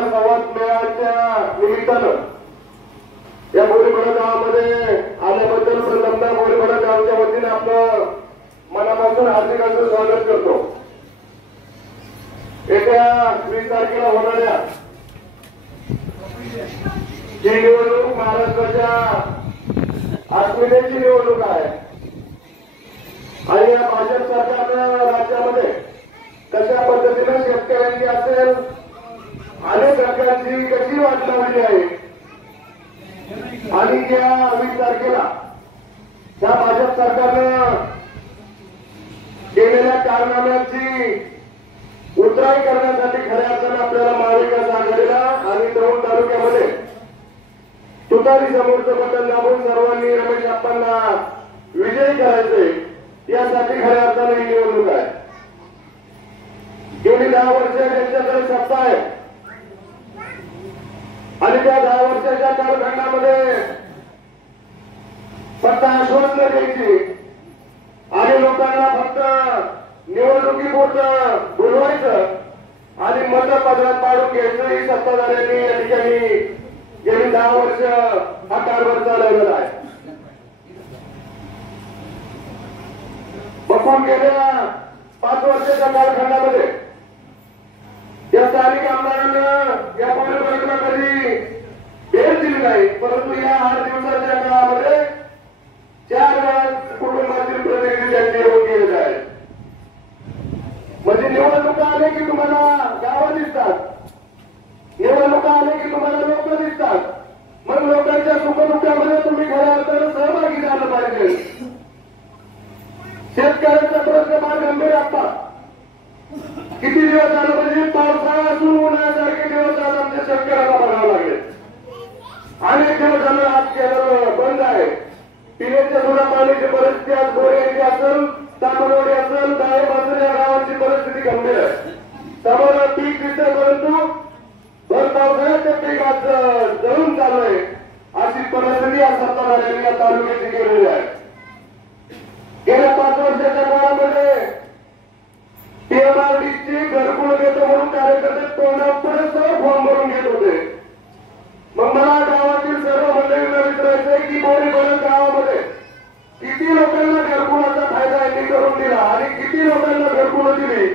संवाद मेळाव्याच्या निमित्तानं या बोरीबडा गावामध्ये आल्याबद्दल प्रथमतः बोरीबडा गावच्या वतीने आपलं मनापासून हार्दिक असं स्वागत करतो। येत्या 20 तारखेला होणाऱ्या जी निवडणूक महाराष्ट्राच्या आत्मीयतेची निवडणूक आहे आणि या भाजप सरकारनं राज्यामध्ये कशा पद्धतीने शेतकऱ्यांची असेल अनेक प्रकारची कशी वाट लावली आहे आणि या 20 तारखेला त्या भाजप सरकारनं केलेल्या कारनाम्याची उतराई करण्यासाठी खऱ्या अर्थानं आपल्याला महाविकास आघाडीला आणि दौंड तालुक्यामध्ये तुतारी समोरचं बटन दाबून सर्वांनी रमेश आप्पांना विजयी करायचे यासाठी खऱ्या अर्थानं ही निवडणूक आहे। गेली 10 वर्ष ज्यांच्याकडे सत्ता आहे आणि त्या 10 वर्षाच्या कालखंडामध्ये फक्त आश्वासनं द्यायची आणि लोकांना फक्त निवडणुकीपुरतं बोलवायचं आणि मतपत्रात पाडून घ्यायचं ही सत्ताधाऱ्यांनी या ठिकाणी गेली 10 वर्ष हा कारभार चालवलेला आहे। बघून गेल्या 5 वर्षाच्या कालखंडामध्ये या स्थानिक आमदारांना या बोरीबडाला कधी भेट दिली नाही, परंतु या 8 दिवसाच्या काळामध्ये 4 वेळा कुटुंबातील प्रतिनिधी त्यांचे येऊन गेलेले आहेत। म्हणजे निवडणुका आले की तुम्हाला गावं दिसतात, निवडणुका आले की तुम्हाला लोक दिसतात, मग लोकांच्या सुखदुःखामध्ये तुम्ही खऱ्या अर्थानं सहभागी झालं पाहिजे। शेतकऱ्यांचा प्रश्न फार गंभीर असतात। किती दिवस झालं म्हणजे पावसाळा असून उन्हाळ्यासारखे दिवस आज आमच्या शेतकऱ्याला बघावं लागले। अनेक दिवस झालं आज केलं बंद आहे। पिण्याच्या जुन्या पाण्याची परिस्थिती आज बोरी असेल, तामनवाडी असेल, दायब असेल या गावांची परिस्थिती गंभीर आहे। समोर पीक दिसतंय परंतु भर पावसाळ्याचे पीक आज जळून चालू आहे अशी परिस्थिती या सत्ताधाऱ्यांनी या तालुक्याची केलेली आहे। गेल्या 5 वर्षाच्या काळामध्ये पीएमआरडीची घरकुल देतो म्हणून कार्यकर्ते तोंडापुढे सर्व फॉर्म भरून घेत होते। मग मला गावातील सर्व मंडळींना विचारायचंय की बोरीबडा गावामध्ये किती लोकांना घरकुलाचा फायदा यांनी करून दिला आणि किती लोकांना घरकुलं दिली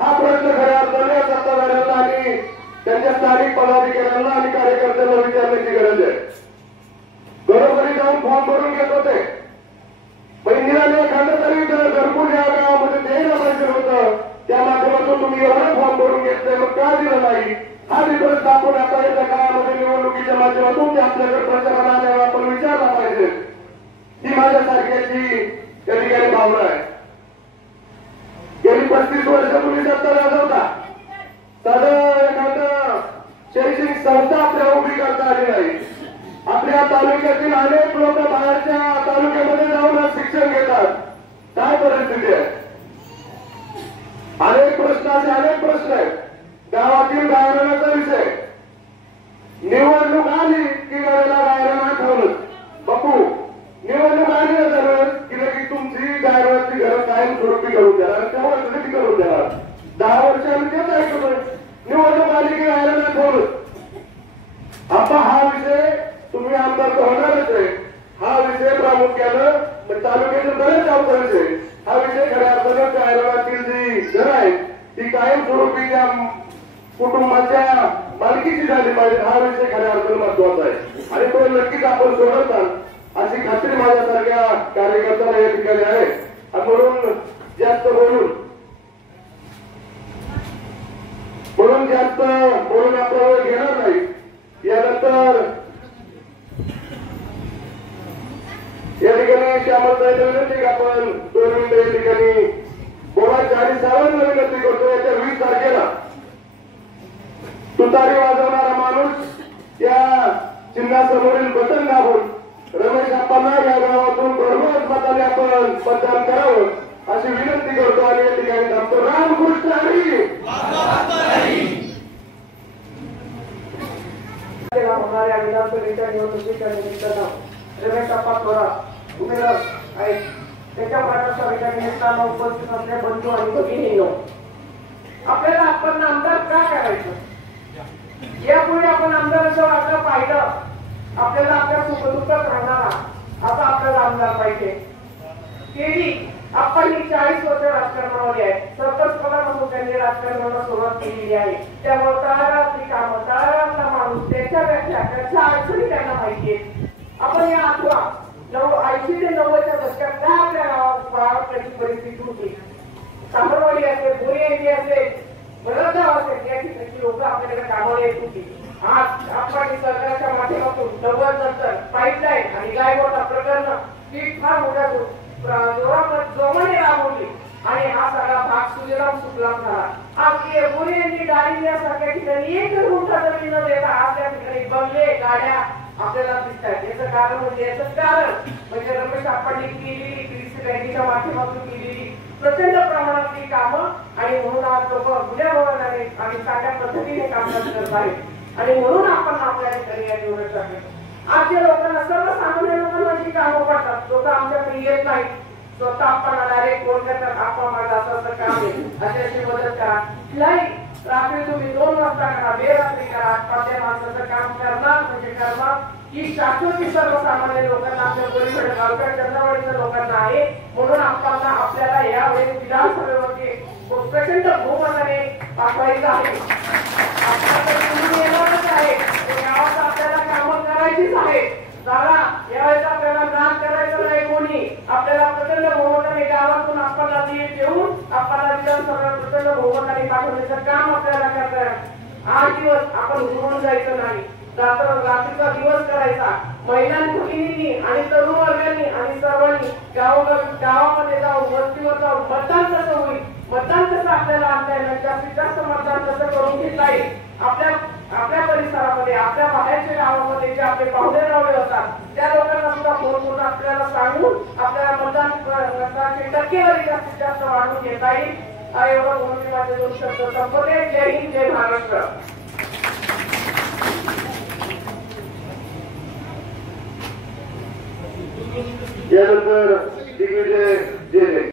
हा प्रश्न खऱ्या अर्थाने सत्ताधाऱ्यांना आणि त्यांच्या स्थानिक पदाधिकाऱ्यांना आणि कार्यकर्त्यांना विचारण्याची गरज आहे। घरोघरी जाऊन फॉर्म भरून घेत होते, महिन्याला एखादं तरी घरकुल या गावामध्ये द्यायला पाहिजे होतं, त्या माध्यमातून तुम्ही एवढं फॉर्म भरून घेतलंय मग का दिलं नाही हा दिवस आपण आता येत्या काळामध्ये निवडणुकीच्या माध्यमातून ते आपल्याकडे प्रचाराला आल्यावर आपण विचारला पाहिजे। ही माझ्यासारख्याची त्या ठिकाणी भावना आहे। गेली 35 वर्ष तुम्ही सत्ता गाजवता, साधं एखादं शैक्षणिक संस्था आपल्याला उभी करता आली नाही। आपल्या तालुक्यातील अनेक लोक बाहेरच्या तालुक्यामध्ये जाऊन शिक्षण घेतात, काय परिस्थिती आहे? अनेक प्रश्न आहेत। गावातील गायरानाचा विषय, निवडणूक आली की गावाला गायरान आठवलं बापू, निवडणूक आली तर की लगेच तुमची गायरानाची घरं कायम स्वरूपी करून देणार, तेव्हा किती करून देणार। 10 वर्षांनी तेच ऐकतोय, निवडणूक आली की गायरान आठवलं। आता हा विषय तुम्ही आमदार तर होणारच आहे, हा विषय प्रामुख्यानं तालुक्यातील बरेच गावचा विषय, हा विषय खऱ्या अर्थानं गायरानातील जी घरं आहेत ती कायम स्वरूपी त्या कुटुंबाच्या मालकीची झाली पाहिजे, हा विषय खऱ्या अर्थानं महत्वाचा आहे आणि तो नक्कीच आपण सोडवताल अशी खात्री माझ्यासारख्या कार्यकर्त्याला या ठिकाणी आहे। म्हणून जास्त बोलून आपला वेळ घेणार नाही। यानंतर या ठिकाणी श्यामलताईला विनंती आपण 2 मिनिटं या ठिकाणी बोलायची आणि सर्वांना विनंती करतो येत्या 20 तारखेला तुतारी वाजवणारा माणूस या चिन्हासमोरील बटन दाबून रमेश आप्पांना या गावातून भरघोस मताने आपण मतदान करावं अशी विनंती करतो आणि या ठिकाणी थांबतो। रामकृष्ण हरी। होणाऱ्या विधानसभेच्या निवडणुकीच्या निमित्तानं रमेश आप्पा थोरात उमेदवार आहेत, त्याच्या प्रकारच्या ठिकाणी निमित्तानं उपस्थित असलेले बंधू आणि भगिनींनो, आपल्याला आपण आमदार का करायचं यापूर्वी आपण आमदाराच्या वाटलं पाहिलं, आपल्याला आपल्या सुखदुःखात राहणारा असा आपल्याला आमदार पाहिजे. केली आपण 40 वर्ष राजकारणामध्ये आहे. सरपंच पदापासून त्यांनी राजकारणाला सुरुवात केलेली आहे. त्यामुळे तळागाळातली कामं, तळागाळातला माणूस, त्याच्या व्याख्या, त्याच्या अडचणी त्यांना माहिती आहेत. आपण या आठवा 80 ते 90च्या दशकात काय आपल्या गावात कशी परिस्थिती होती. सामरवाडी असेल, बोरी येथे असेल, बरगाव असेल, या ठिकाणी लोक आपल्याकडे कामाला येत होती. आज आपण सरकारच्या माध्यमातून 90 नंतर पाईपलाईन आणि गायगोटा प्रकरण ही फार मोठ्या जोमाने राबवली आणि हा सगळा भाग सुजलाम सुफलाम झाला. आज बोरी यांनी डाळिंब यासारख्या ठिकाणी 1 गुंठा जमीन न देता आज त्या ठिकाणी बंगले, गाड्या आपल्याला दिसतात. याचं कारण म्हणजे रमेश आपण केलेली पीडीसी बँकेच्या माध्यमातून केलेली प्रचंड प्रमाणातली कामं आणि म्हणून आज लोक गुन्ह्या भरणारे आणि चांगल्या पद्धतीने कामकाज करत आहेत आणि म्हणून आपण आपल्या ठिकाणी या निवडत आहे. आजच्या लोकांना, सर्वसामान्य लोकांना जी कामं पडतात, लोक आमच्याकडे येत नाहीत. स्वतः आपण डायरेक्ट फोन करतात, आपण माझं असं काम आहे, अशाशी मदत करा. नाही, रात्री तुम्ही 2 वाजता करा, बेरात्री करा, आपल्या माणसाचं काम करणार म्हणजे करणार ही शाश्वती सर्वसामान्य लोकांना, आपल्या कोळीकडे गावच्या चंद्रवाडीच्या लोकांना आहे. म्हणून आपल्याला यावेळी विधानसभेवरती प्रचंड बहुमताने पाठवायचं आहे. गावात आपल्याला कामं करायचीच आहे. दादा, यावेळेस आपल्याला नाद करायचं नाही कोणी. आपल्याला प्रचंड बहुमताने गावातून आपल्याला देऊन आपल्याला विधानसभेला प्रचंड बहुमताने पाठवण्याचं काम आपल्याला करता. 8 दिवस आपण उघडून जायचं नाही, रात्रीचा दिवस करायचा. महिलांनी, भगिनींनी आणि तरुण वर्गांनी आणि सर्वांनी गावामध्ये जाऊन, वस्तीवर जाऊन मतदान कसं होईल, मतदान कसं आपल्याला आणता येईल, जास्तीत जास्त मतदान कसं करून घेता येईल. आपल्या परिसरामध्ये, आपल्या बाहेरच्या गावामध्ये जे आपले पाहुणे रावळे होतात त्या लोकांना सुद्धा फोन करून आपल्याला सांगून आपल्याला मतदान टक्केवारी जास्तीत जास्त वाढवून घेता येईल. एवढं म्हणून मी माझे 2 शब्द संपवले. जय हिंद, जय महाराष्ट्र. यानंतर दिग्विजय जे